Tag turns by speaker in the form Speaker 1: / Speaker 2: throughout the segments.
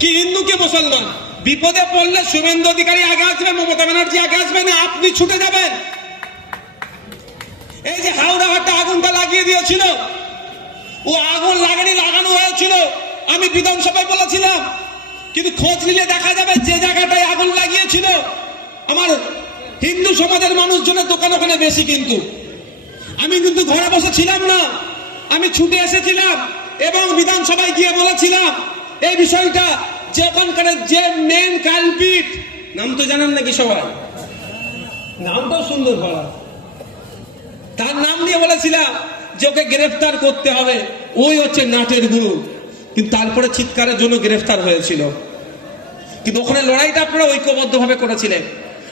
Speaker 1: কি হিন্দু, কি মুসলমান? বিপদে পড়লে শুভেন্দু অধিকারী আগে আসবে, মমতা ব্যানার্জি আগে আসবে, না আপনি ছুটে যাবেন? এই যে হাওড়া হাটে আগুনটা লাগিয়ে দিয়েছিল, ও আগুন লাগানি লাগানো হয়েছিল, আমি বিধানসভায় বলেছিলাম, কিন্তু খোঁজ নিলে দেখা যাবে যে জায়গাটায় আগুন লাগিয়েছিল, আমার হিন্দু সমাজের মানুষজনের দোকান ওখানে বেশি কিন্তু। আমি কিন্তু ঘরে বসে ছিলাম না, আমি ছুটে এসেছিলাম এবং বিধানসভায় গিয়ে বলেছিলাম এই বিষয়টা যে যে মেন কালপিট নাম তো জানেন নাকি সবাই? নামটাও সুন্দর বলা। তার নাম নিয়ে বলেছিলাম যে ওকে গ্রেফতার করতে হবে। ওই হচ্ছে নাটের গুরু। কিন্তু তারপরে চিৎকারের জন্য গ্রেফতার হয়েছিল। কিন্তু ওখানে লড়াইটা আপনারা ঐক্যবদ্ধভাবে করেছিলেন।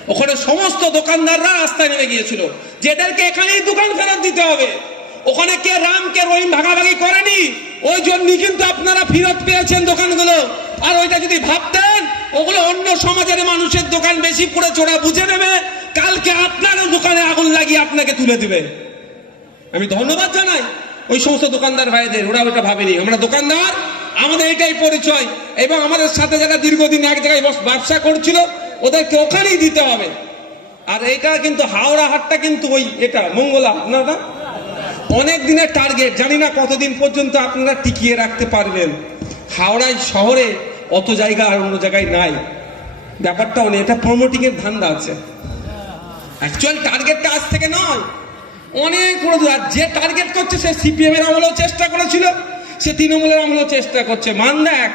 Speaker 1: ওখানে সমস্ত দোকানদাররা রাস্তায় নেমে গিয়েছিল। যেদেরকে এখানেই দোকান ফেরত দিতে হবে। ওখানে কে রাম কে রহিম ভাগাভাগি করেনি? ওই জন্যই কিন্তু আপনারা ফেরত পেয়েছেন দোকানগুলো। আর ওইটা যদি ভাবতেন, ওগুলো অন্য সমাজের মানুষের দোকান বেশি পড়ে চোরা বুঝে নেবে। কালকে আপনারও দোকানে আগুন লাগিয়ে আপনাকে তুলে দিবে। আমি ধন্যবাদ জানাই ওই সমস্ত দোকানদার ভাইদের ওরা ওটা ভাবেনি। আমরা দোকানদার, আমাদের এটাই পরিচয়। এবং আমাদের সাথে যারা দীর্ঘদিন এক জায়গায় ব্যবসা করছিল, ওদেরকে ওখানেই দিতে হবে। আর এটা কিন্তু হাওড়া হাটটা কিন্তু ওই এটা, মঙ্গলা না অনেক দিনের টার্গেট জানি না কতদিন পর্যন্ত আপনারা টিকিয়ে রাখতে পারবেন। হাওড়ায় শহরে অত জায়গা আর অন্য জায়গায় নাই। ব্যাপারটা নেই এটা প্রমোটিং এর ধান্দা আছে। অ্যাকচুয়াল টার্গেটটা আজ থেকে নয়। অনেক। আর যে টার্গেট করছে সে সিপিএম এর আমলেও চেষ্টা করেছিল, সে তৃণমূলের আমলেও চেষ্টা করছে। মান দেখ,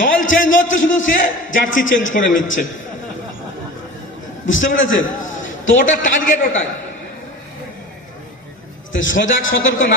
Speaker 1: দল চেঞ্জ হচ্ছে শুধু সে জার্সি চেঞ্জ করে নিচ্ছে। বুঝতে পেরেছে তো ওটা টার্গেট ওটাই। সজাগ সতর্ক না